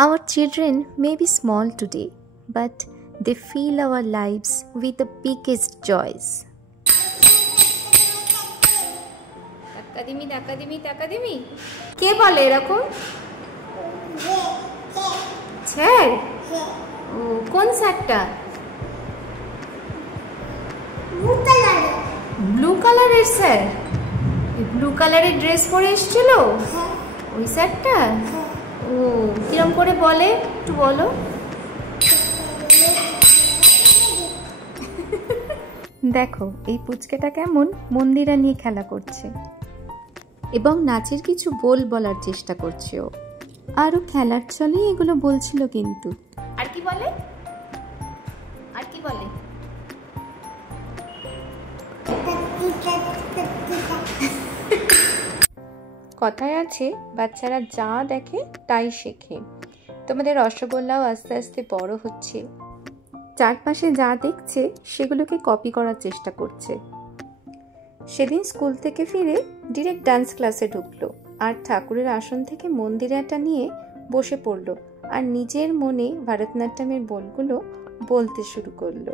Our children may be small today, but they fill our lives with the biggest joys. কে বলে এরকম? Sir? ও কোন স্যারটা? Blue কালারের sir? Blue কালারের dress পরে এসেছিল ওই স্যারটা? ও কিরম করে বলে একটু বলো। দেখো এই পুচকেটা কেমন মন্দিরা নিয়ে খেলা করছে এবং নাচের কিছু বলার চেষ্টা করছে ও। আরও খেলার ছলেই এগুলো বলছিল কিন্তু। আর কি বলে? আর কি বলে? কথায় আছে বাচ্চারা যা দেখে তাই শেখে। তোমাদের রসগোল্লাও আস্তে আস্তে বড় হচ্ছে, চারপাশে যা দেখছে সেগুলোকে কপি করার চেষ্টা করছে। সেদিন স্কুল থেকে ফিরে ডিরেক্ট ডান্স ক্লাসে ঢুকলো আর ঠাকুরের আসন থেকে মন্দিরাটা নিয়ে বসে পড়লো আর নিজের মনে ভারতনাট্যমের বলগুলো বলতে শুরু করলো।